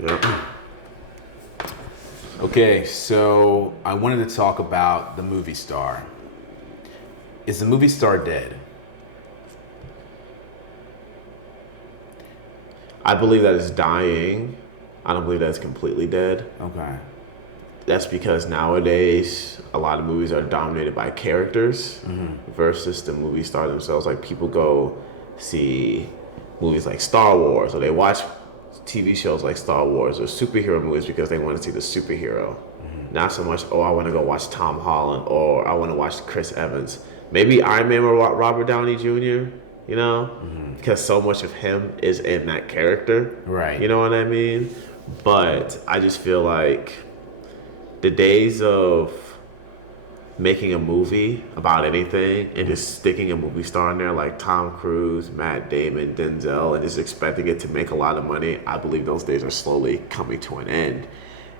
Yep. Okay, so I wanted to talk about the movie star. Is the movie star dead? I believe that it's dying. I don't believe that it's completely dead. Okay. That's because nowadays a lot of movies are dominated by characters versus the movie star themselves. Like people go see movies like Star Wars, or they watch TV shows like Star Wars or superhero movies because they want to see the superhero. Not so much, oh, I want to go watch Tom Holland or I want to watch Chris Evans. Maybe Iron Man or Robert Downey Jr., you know? Because so much of him is in that character. Right. You know what I mean? But I just feel like the days of making a movie about anything and just sticking a movie star in there like Tom Cruise, Matt Damon, Denzel, and just expecting it to make a lot of money, I believe those days are slowly coming to an end.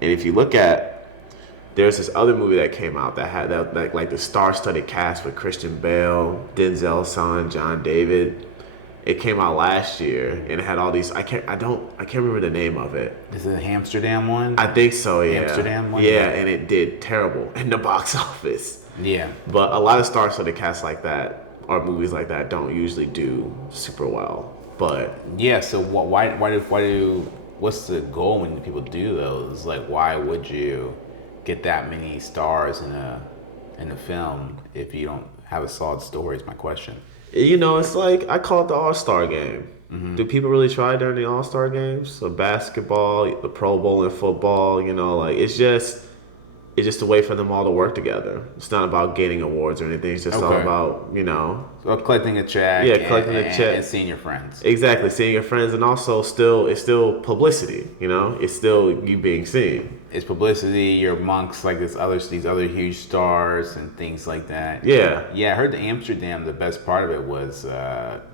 And if you look at, there's this other movie that came out that had that like the star-studded cast with Christian Bale, Denzel's son, John David. It came out last year and it had all these. I can't remember the name of it. Is it the Amsterdam one? I think so. Yeah. Amsterdam one? Yeah, and it did terrible in the box office. Yeah. But a lot of star-studded casts like that or movies like that don't usually do super well. But Yeah. So why do what's the goal when people do those? Like, why would you get that many stars in a film if you don't have a solid story? Is my question. it's like I call it the AllStar Game. Do people really try during the AllStar games? So basketball, the Pro Bowl, and football. Like it's just a way for them all to work together. It's not about getting awards or anything. It's just all Okay. about So collecting a check. Yeah, collecting a check. and seeing your friends. exactly seeing your friends, and also it's still publicity. It's still you being seen. It's publicity. You're amongst like these other huge stars and things like that. Yeah. Yeah, I heard the Amsterdam. The best part of it was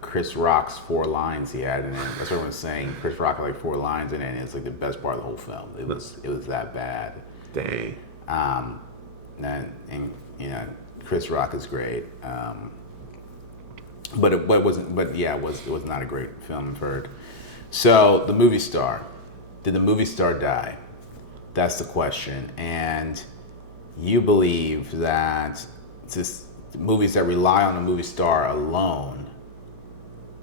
Chris Rock's 4 lines he had in it. That's what everyone's saying. Chris Rock had like 4 lines in it, and it's like the best part of the whole film. It was that bad. Dang. And Chris Rock is great. But it wasn't. But yeah, it was not a great film. I've heard. So the movie star, did the movie star die? That's the question. And you believe that just movies that rely on a movie star alone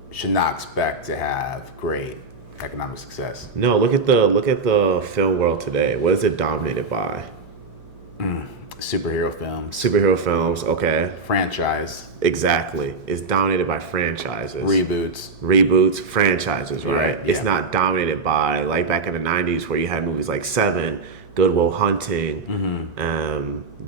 should not expect to have great economic success. No, look at the film world today. What is it dominated by? Superhero films, Superhero films. Okay. franchise, Exactly. It's dominated by franchises. reboots. Franchises, right? Yeah. It's not dominated by, like, back in the 90s where you had movies like Seven, Good Will Hunting,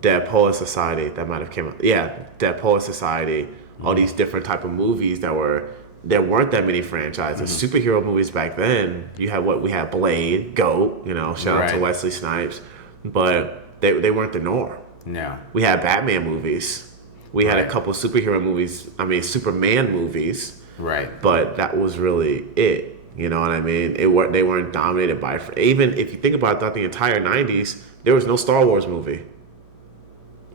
Dead Poet Society, that might have came out. Yeah, Dead Poet Society, all these different type of movies there weren't that many franchises. Superhero movies back then, we had Blade, GOAT, shout out to Right. Wesley Snipes, but they weren't the norm. No. We had Batman movies. We had a Right. couple superhero movies. I mean, Superman movies. Right. But that was really it. You know what I mean? They weren't dominated by. Even if you think about that, the entire '90s, there was no Star Wars movie.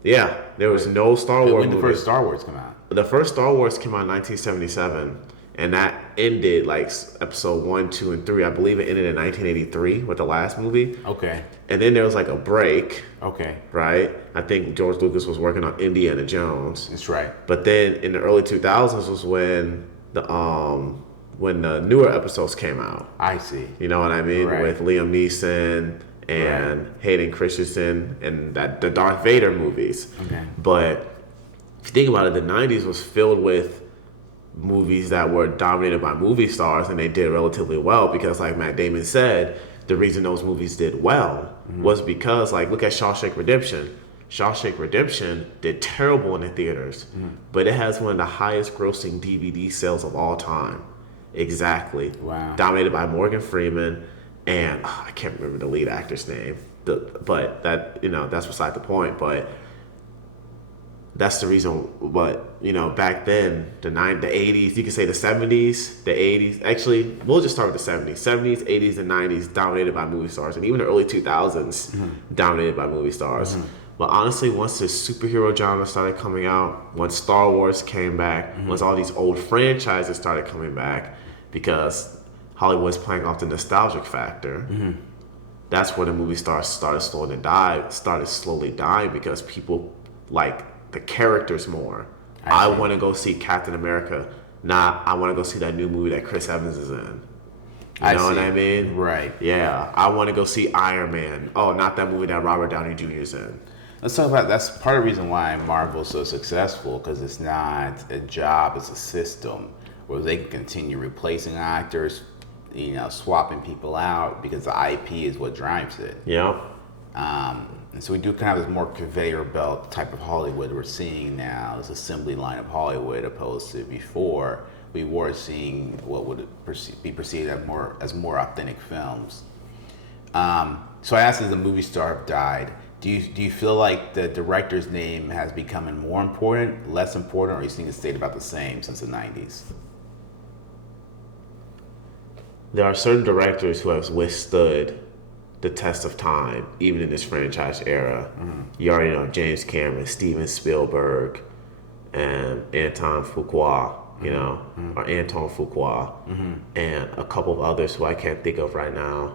Yeah, there was no Star Wars When did movie. the first Star Wars come out? The first Star Wars came out in 1977, and that ended like episode 1, 2, and 3. I believe it ended in 1983 with the last movie. Okay. And then there was like a break, Okay. right? I think George Lucas was working on Indiana Jones. That's right. But then in the early 2000s was when the newer episodes came out. I see. You know what I mean? Right. With Liam Neeson and Hayden Christensen and the Darth Vader movies. Okay. But if you think about it, the 90s was filled with movies that were dominated by movie stars, and they did relatively well because, like Matt Damon said, the reason those movies did well was because, like, look at Shawshank Redemption. Shawshank Redemption did terrible in the theaters, but it has one of the highest grossing DVD sales of all time. Exactly. Wow. Dominated by Morgan Freeman and I can't remember the lead actor's name. But that's beside the point. But that's the reason. But back then, the 80s, you could say the 70s, the 80s. Actually, we'll just start with the 70s. 70s, 80s, and 90s dominated by movie stars, and even the early 2000s dominated by movie stars. But honestly, once the superhero genre started coming out, once Star Wars came back, once all these old franchises started coming back, because Hollywood's playing off the nostalgic factor. That's where the movie stars started slowly dying because people like the characters more. I want to go see Captain America, not I want to go see that new movie that Chris Evans is in. You know what I mean? Right. Yeah. I want to go see Iron Man. Oh, not that movie that Robert Downey Jr. is in. Let's talk about that's part of the reason why Marvel's so successful, because it's not a job, it's a system where they can continue replacing actors, swapping people out because the IP is what drives it. Yeah. And so we do kind of this more conveyor belt type of Hollywood we're seeing now, this assembly line of Hollywood, opposed to before we were seeing what would be perceived as more authentic films. So I asked, as the movie star have died, do you feel like the director's name has become more important, less important, or you think it's stayed about the same since the 90s? There are certain directors who have withstood the test of time, even in this franchise era. You already know James Cameron, Steven Spielberg, and Anton Fuqua, or Anton Fuqua, and a couple of others who I can't think of right now.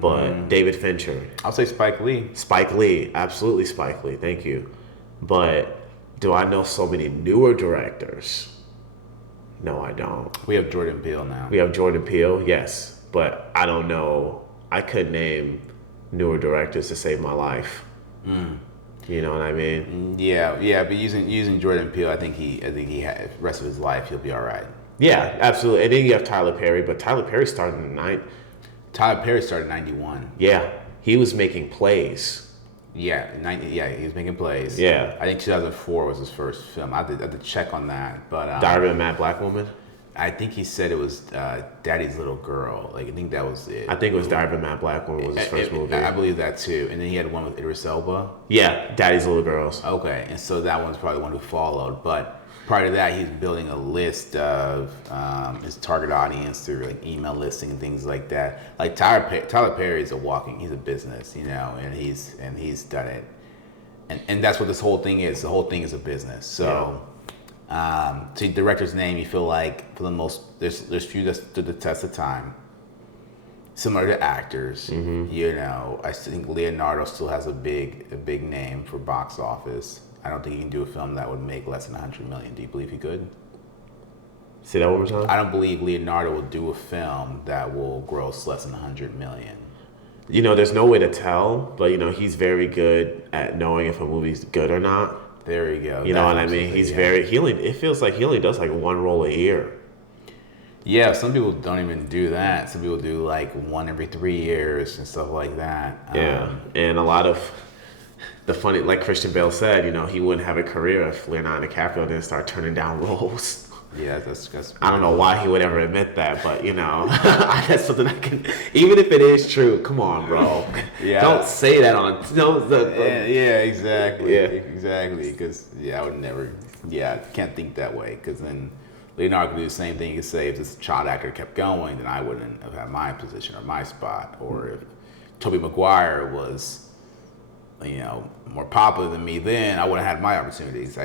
But David Fincher. I'll say Spike Lee. Spike Lee, absolutely Spike Lee, thank you. But do I know so many newer directors? No, I don't. We have Jordan Peele now. We have Jordan Peele, yes. But I don't know. I could name newer directors to save my life. You know what I mean? Yeah. But using Jordan Peele, I think he the rest of his life he'll be all right. Yeah, absolutely. And then you have Tyler Perry, but Tyler Perry started in the night. Tyler Perry started in 91. Yeah, he was making plays. Yeah, he was making plays. Yeah. I think 2004 was his first film. I had to check on that. But Diary of a Mad Black Woman? I think he said it was Daddy's Little Girl. Like, I think that was it. I think it was Diary of a Mad Black Woman was his first movie. I believe that too. And then he had one with Idris Elba. Yeah, Daddy's Little Girls. Okay, and so that one's probably the one who followed. But prior to that, he's building a list of his target audience through like email listing and things like that. Like Tyler Perry is he's a business, and he's done it. And that's what this whole thing is. The whole thing is a business. So. Yeah. To the director's name, you feel like for the most there's few that stood the test of time. Similar to actors, I think Leonardo still has a big name for box office. I don't think he can do a film that would make less than $100 million. Do you believe he could? Say that one more time. I don't believe Leonardo will do a film that will gross less than $100 million. There's no way to tell, but he's very good at knowing if a movie's good or not. There you go. You know what I mean? He's very healing. It feels like he only does like one role a year. Yeah, some people don't even do that. Some people do like one every 3 years and stuff like that. Yeah, and a lot of the funny, like Christian Bale said, he wouldn't have a career if Leonardo DiCaprio didn't start turning down roles. Yeah, that's I don't know why he would ever admit that, but that's something I can. Even if it is true, come on, bro. Yeah. Don't say that on. Yeah, exactly. Yeah, exactly. Because I would never. Yeah, I can't think that way. Because then Leonardo could do the same thing. He could say if this child actor kept going, then I wouldn't have had my position or my spot. Or if Tobey Maguire was, more popular than me, then I would have had my opportunities.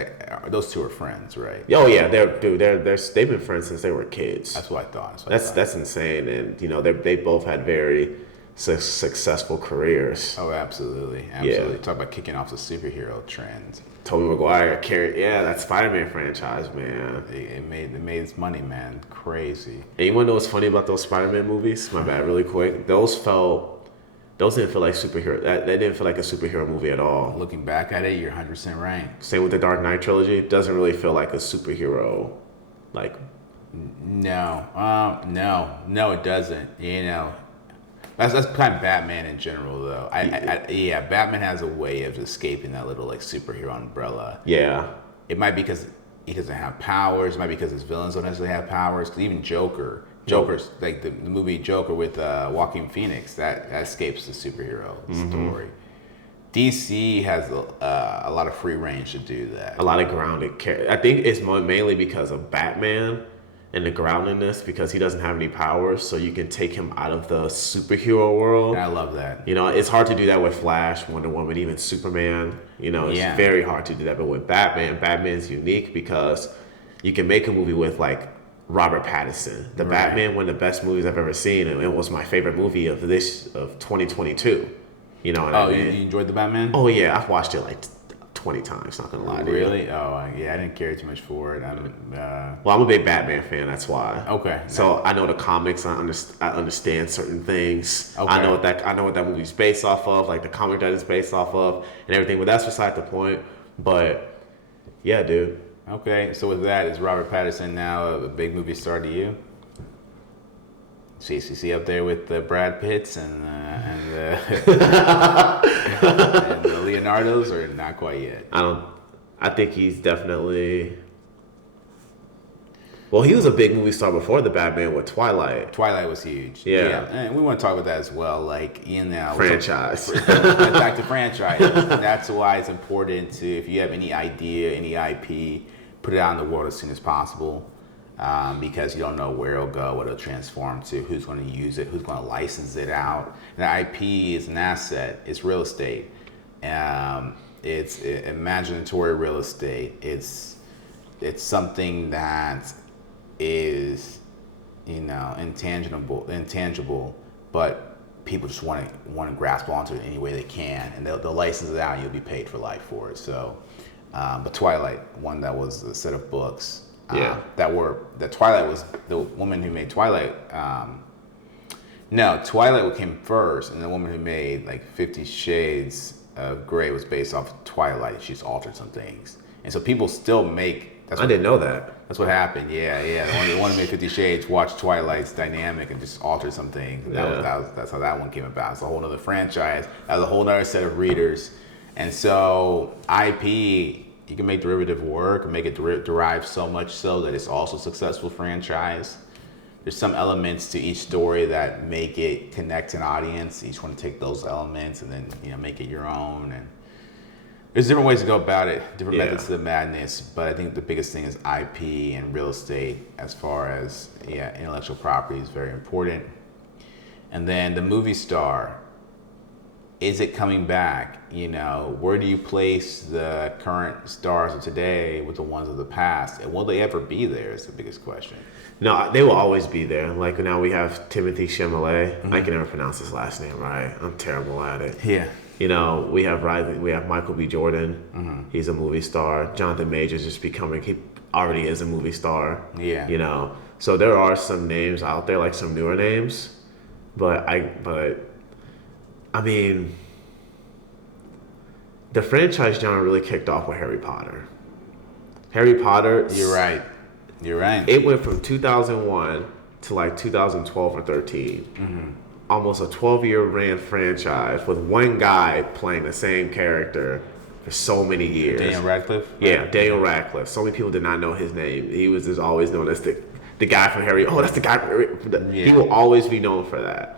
Those two are friends, right? Oh yeah, they've been friends since they were kids. That's what I thought. That's insane, and they both had very successful careers. Oh, absolutely. Yeah. Talk about kicking off the superhero trend. Tobey Maguire carried, that Spider-Man franchise, man. It made its money, man. Crazy. And you want to know what's funny about those Spider-Man movies? My bad, really quick. Those didn't feel like superhero. They didn't feel like a superhero movie at all. Looking back at it, you're 100% right. Same with the Dark Knight trilogy. It doesn't really feel like a superhero, like. No, it doesn't. That's kind of Batman in general, though. Batman has a way of escaping that little like superhero umbrella. Yeah. It might be because he doesn't have powers. It might be because his villains don't necessarily have powers. Because even Joker's like the movie Joker with Joaquin Phoenix that escapes the superhero story. DC has a lot of free range to do that. A lot of grounded character. I think it's mainly because of Batman and the groundedness, because he doesn't have any powers, so you can take him out of the superhero world. And I love that. It's hard to do that with Flash, Wonder Woman, even Superman. It's very hard to do that. But with Batman's unique because you can make a movie with like Robert Pattinson. The Right. Batman, one of the best movies I've ever seen, and it was my favorite movie of 2022. You know what I Oh, mean? you enjoyed the Batman? Oh yeah, I've watched it like 20 times. Not gonna lie to you. Really? Oh, yeah. I didn't care too much for it. Well, I'm a big Batman fan. That's why. Okay. So I know the comics. I understand certain things. Okay. I know what that movie's based off of, like the comic that it's based off of, and everything. But that's beside the point. But yeah, dude. Okay. So with that, is Robert Pattinson now a big movie star to you? See up there with the Brad Pitts and and the Leonardos, or not quite yet? I think he's definitely. Well, he was a big movie star before the Batman with Twilight. Twilight was huge. Yeah. And we want to talk about that as well. Like, Franchise. back to franchise. That's why it's important to, if you have any idea, any IP, put it out in the world as soon as possible. Because you don't know where it'll go, what it'll transform to, who's going to use it, who's going to license it out. And the IP is an asset. It's real estate. It's imaginatory real estate. It's something that is, intangible, but people just want to grasp onto it any way they can, and they'll license it out, and you'll be paid for life for it. So, but Twilight, one that was a set of books. Yeah. That Twilight was the woman who made Twilight. No, Twilight came first, and the woman who made like 50 Shades of Grey was based off of Twilight. She's altered some things, and so people still make. I didn't know that. That's what happened. Yeah. The one who made 50 Shades watched Twilight's dynamic and just altered some things. And that's how that one came about. It's a whole other franchise. That was a whole other set of readers, and so IP. You can make derivative work and make it derive so much so that it's also a successful franchise. There's some elements to each story that make it connect an audience. You just want to take those elements and then make it your own. And there's different ways to go about it, different methods to the madness. But I think the biggest thing is IP and real estate, as far as intellectual property is very important. And then the movie star. Is it coming back? Where do you place the current stars of today with the ones of the past? And will they ever be there is the biggest question. No, they will always be there. Like now we have Timothy Chalamet. Mm-hmm. I can never pronounce his last name right. I'm terrible at it. Yeah. We have Michael B. Jordan. Mm-hmm. He's a movie star. Jonathan Majors he already is a movie star. Yeah. So there are some names out there, like some newer names. But I mean, the franchise genre really kicked off with Harry Potter. Harry Potter. You're right. It went from 2001 to like 2012 or 13. Mm-hmm. Almost a 12-year ran franchise with one guy playing the same character for so many years. Daniel Radcliffe? Yeah, Daniel Radcliffe. So many people did not know his name. He was just always known as the guy from Harry. Oh, that's the guy from Harry. He will always be known for that.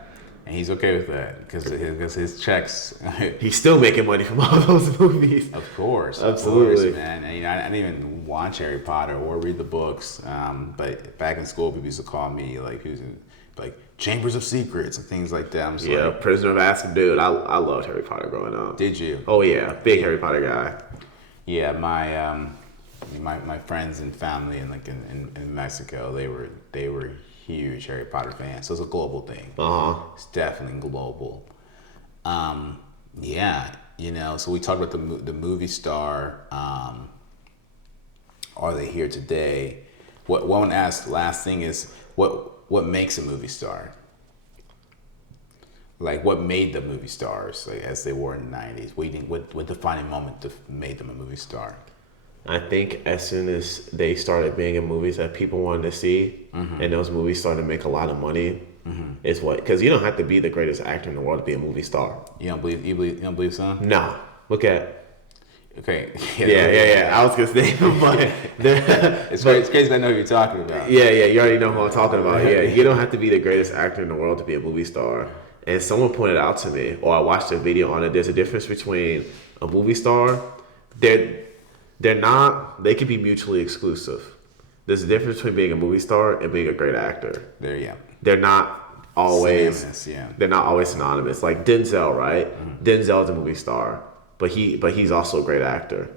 And he's okay with that because his checks. He's still making money from all those movies. Of course, absolutely, man. And I didn't even watch Harry Potter or read the books. But back in school, people used to call me like Chambers of Secrets and things like that. Prisoner of Azkaban, dude. I loved Harry Potter growing up. Did you? Oh yeah, big Harry Potter guy. Yeah, my friends and family in Mexico, they were huge Harry Potter fans. So it's a global thing. It's definitely global. So we talked about the movie star. Are they here today? What I want to ask, last thing is what makes a movie star? Like what made the movie stars as they were in the 90s? What defining moment made them a movie star? I think as soon as they started being in movies that people wanted to see, mm-hmm. and those movies started to make a lot of money, mm-hmm. is because you don't have to be the greatest actor in the world to be a movie star. You don't believe so? No. Look at. Okay. Yeah. I was gonna say, but it's crazy. I know who you're talking about. Yeah. You already know who I'm talking about. Yeah. You don't have to be the greatest actor in the world to be a movie star. And someone pointed out to me, or I watched a video on it. There's a difference between a movie star. They're not. They can be mutually exclusive. There's a difference between being a movie star and being a great actor. They're not always. Synonymous, yeah. They're not always synonymous. Like Denzel, right? Mm-hmm. Denzel's a movie star, but he's also a great actor.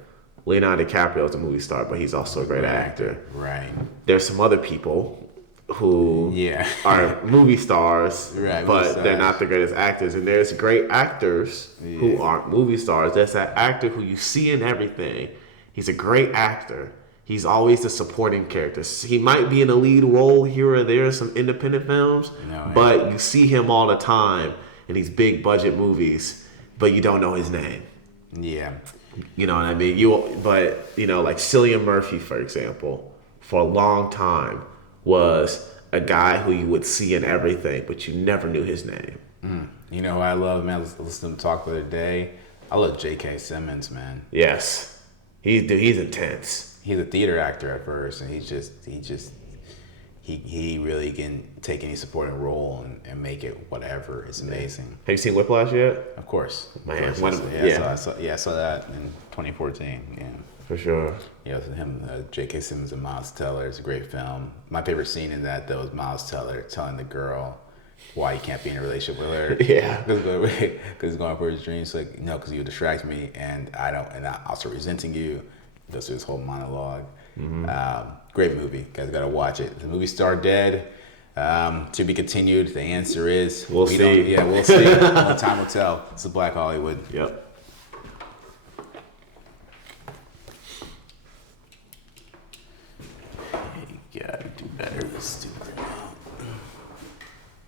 Leonardo DiCaprio is a movie star, but he's also a great actor. Right. There's some other people who Yeah. are movie stars, Right, but movie they're stars. not the greatest actors. And there's great actors who aren't movie stars. There's that actor who you see in everything. He's a great actor. He's always the supporting character. He might be in a lead role here or there in some independent films, but you see him all the time in these big budget movies, but you don't know his name. Yeah. You know what I mean? But like Cillian Murphy, for example, for a long time was a guy who you would see in everything, but you never knew his name. You know who I love, man? I listened to him talk the other day. I love J.K. Simmons, man. Yes, he's intense. He's a theater actor at first, and he really can take any supporting role and make it whatever. It's amazing. Have you seen Whiplash yet? Of course. Man, I saw that in 2014. Yeah. For sure. Yeah, so him, J.K. Simmons and Miles Teller. It's a great film. My favorite scene in that, though, is Miles Teller telling the girl why he can't be in a relationship with her. Yeah. Because he's going for his dreams. Like, no, because you distract me, and I'll start resenting you. He goes through this whole monologue. Great movie. Guys got to watch it. The movie Star Dead. To be continued. The answer is we'll see. We'll see. Only time will tell. It's a Black Hollywood. Yep.